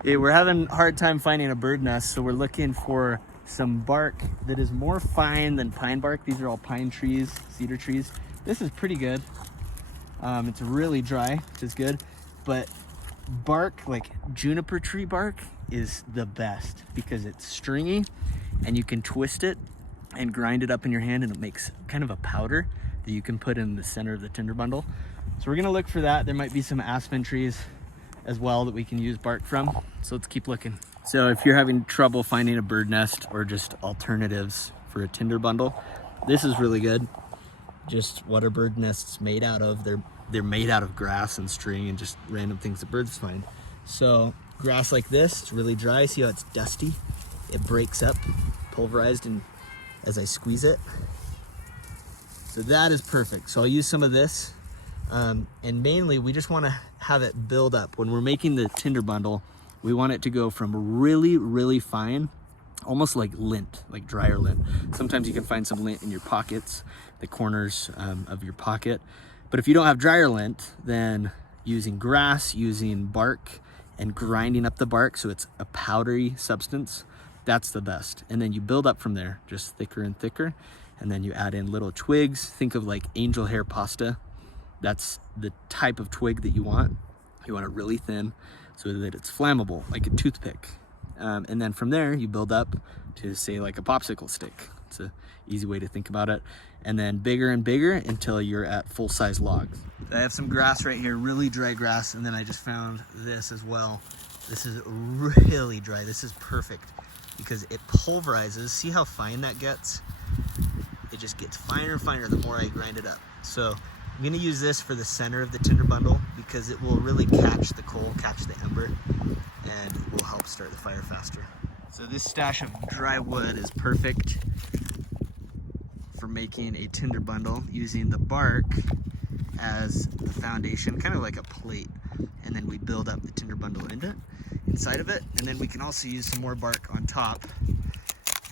Okay, we're having a hard time finding a bird nest, so we're looking for some bark that is more fine than pine bark. These are all pine trees, cedar trees. This is pretty good. It's really dry, which is good, but bark, like juniper tree bark, is the best because it's stringy and you can twist it and grind it up in your hand and it makes kind of a powder that you can put in the center of the Tinder bundle. So we're gonna look for that. There might be some aspen trees as well that we can use bark from. So let's keep looking. So if you're having trouble finding a bird nest or just alternatives for a Tinder bundle, this is really good. Just what are bird nests made out of? They're made out of grass and string and just random things that birds find. So grass like this, it's really dry. See how it's dusty? It breaks up, pulverized, and as I squeeze it. So that is perfect. So I'll use some of this. And mainly we just want to have it build up. When we're making the Tinder bundle, we want it to go from really, really fine, almost like lint, like dryer lint. Sometimes you can find some lint in your pockets, the corners of your pocket. But if you don't have dryer lint, then using grass, using bark, and grinding up the bark so it's a powdery substance, that's the best. And then you build up from there, just thicker and thicker. And then you add in little twigs. Think of like angel hair pasta. That's the type of twig that you want. You want it really thin so that it's flammable, like a toothpick. And then from there, you build up to say like a popsicle stick. It's an easy way to think about it. And then bigger and bigger until you're at full-size logs. I have some grass right here, really dry grass, and then I just found this as well. This is really dry. This is perfect because it pulverizes. See how fine that gets? It just gets finer and finer the more I grind it up. So I'm gonna use this for the center of the Tinder bundle because it will really catch the coal, catch the ember, and will help start the fire faster. So this stash of dry wood is perfect for making a Tinder bundle using the bark as the foundation, kind of like a plate. And then we build up the Tinder bundle inside of it. And then we can also use some more bark on top.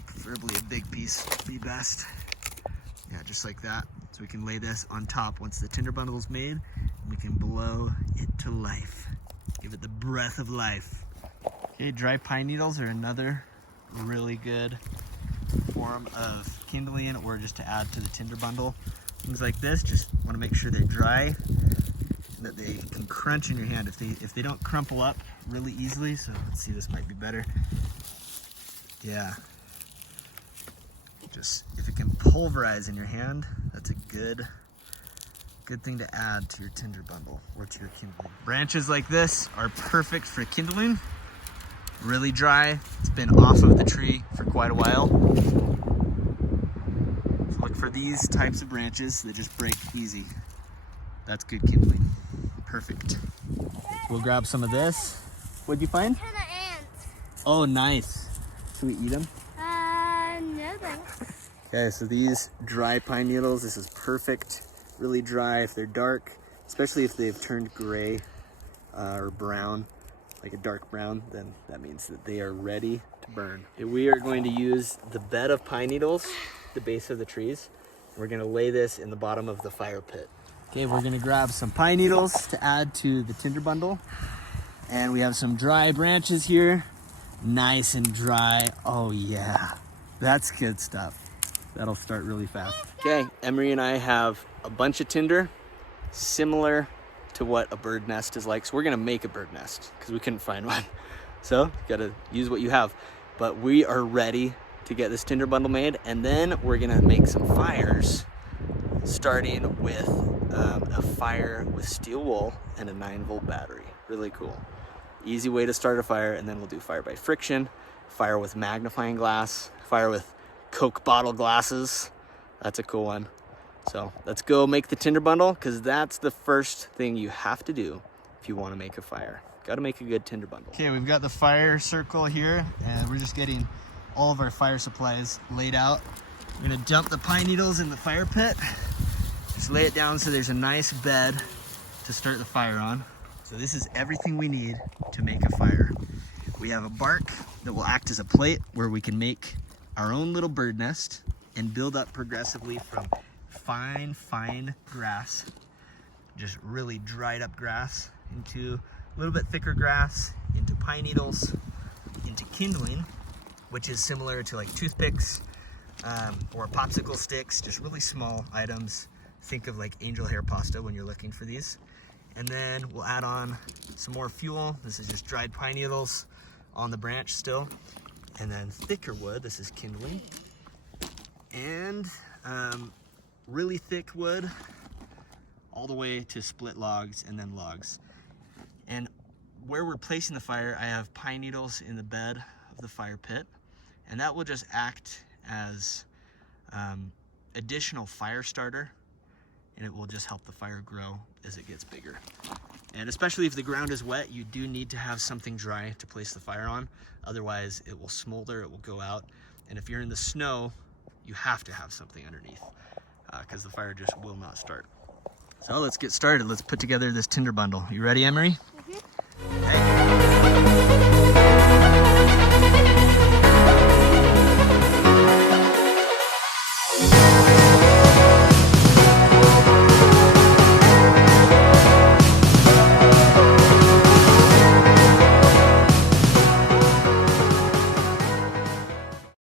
Preferably a big piece would be best. Yeah, just like that. So we can lay this on top once the Tinder bundle is made, and we can blow it to life. Give it the breath of life. Okay, dry pine needles are another really good form of kindling or just to add to the Tinder bundle. Things like this, just want to make sure they're dry and that they can crunch in your hand if they don't crumple up really easily. So let's see, this might be better. Yeah. Just if it can pulverize in your hand, that's a good thing to add to your Tinder bundle or to your kindling. Branches like this are perfect for kindling. Really dry. It's been off of the tree for quite a while. So look for these types of branches that just break easy. That's good kindling. Perfect. We'll grab some of this. What'd you find? A ton of ants. Oh, nice. Should we eat them? No thanks. Okay, so these dry pine needles, this is perfect. Really dry if they're dark, especially if they've turned gray or brown, like a dark brown, then that means that they are ready to burn. We are going to use the bed of pine needles, the base of the trees. We're gonna lay this in the bottom of the fire pit. Okay, we're gonna grab some pine needles to add to the Tinder bundle. And we have some dry branches here, nice and dry. Oh yeah, that's good stuff. That'll start really fast. Okay, Emery and I have a bunch of tinder, similar to what a bird nest is like. So we're gonna make a bird nest because we couldn't find one. So you gotta use what you have. But we are ready to get this Tinder bundle made, and then we're gonna make some fires, starting with a fire with steel wool and a 9-volt battery. Really cool. Easy way to start a fire, and then we'll do fire by friction, fire with magnifying glass, fire with Coke bottle glasses. That's a cool one. So let's go make the Tinder bundle, because that's the first thing you have to do if you want to make a fire. Got to make a good Tinder bundle. Okay, we've got the fire circle here, and we're just getting all of our fire supplies laid out. We're gonna dump the pine needles in the fire pit. Just lay it down so there's a nice bed to start the fire on. So this is everything we need to make a fire. We have a bark that will act as a plate where we can make our own little bird nest and build up progressively from fine grass, just really dried up grass, into a little bit thicker grass, into pine needles, into kindling, which is similar to like toothpicks or popsicle sticks, just really small items. Think of like angel hair pasta when you're looking for these. And then we'll add on some more fuel. This is just dried pine needles on the branch still. And then thicker wood, this is kindling. And really thick wood, all the way to split logs and then logs. And where we're placing the fire, I have pine needles in the bed of the fire pit, and that will just act as additional fire starter, and it will just help the fire grow as it gets bigger. And especially if the ground is wet, you do need to have something dry to place the fire on. Otherwise it will smolder, it will go out. And if you're in the snow, you have to have something underneath because the fire just will not start. So let's get started. Let's put together this tinder bundle. You ready, Emery? Mm-hmm. Okay.